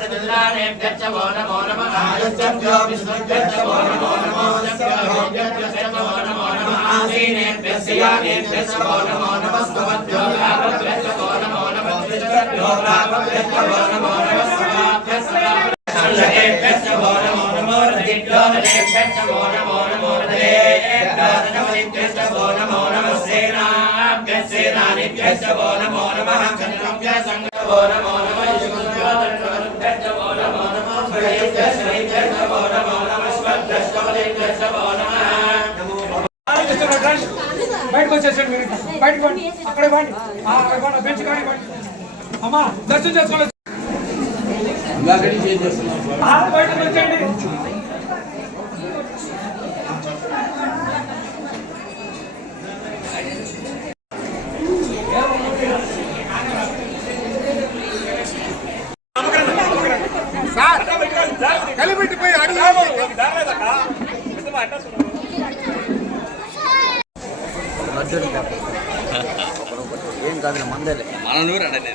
चतुर्दानेभ्यश्च वो नमो नमः आयुष्यभ्यो विष्णुभ्यश्च वो नमो नमः भोग्यभ्यश्च वो नमो नमः आसीनेभ्यश्च यानेभ्यश्च वो नमो नमः स्तुवद्भ्यो लाभभ्यश्च वो नमो नमः द्विजभ्यो लाभभ्यश्च वो नमो नमः समाभ्यश्च लाभभ्यश्च वो नमो नमः रतिभ्यो रतेभ्यश्च वो नमो नमः रतेभ्यो रतवतिभ्यश्च वो नमो नमः सेनाभ्यश्च सेनानिभ्यश्च वो नमो नमः चन्द्रभ्यश्च चन्द्रभ्यो वो नमो नमः युगभ्यो तन्वभ्यश्च वो नमो नमः भयभ्यश्च भयभ्यश्च वो नमो नमः स्वभ्यश्च वदेभ्यश्च वो नमः బయటకు వచ్చేసండి మీరు బయటకు పండి అక్కడే పండి బెంచ్ కాడి పండి అమ్మా దర్శనం చేసుకోలేదు బయటకు వచ్చేయండి కలిపెట్టిపోయి ఏం కాదు మందే మన నూరు అంటే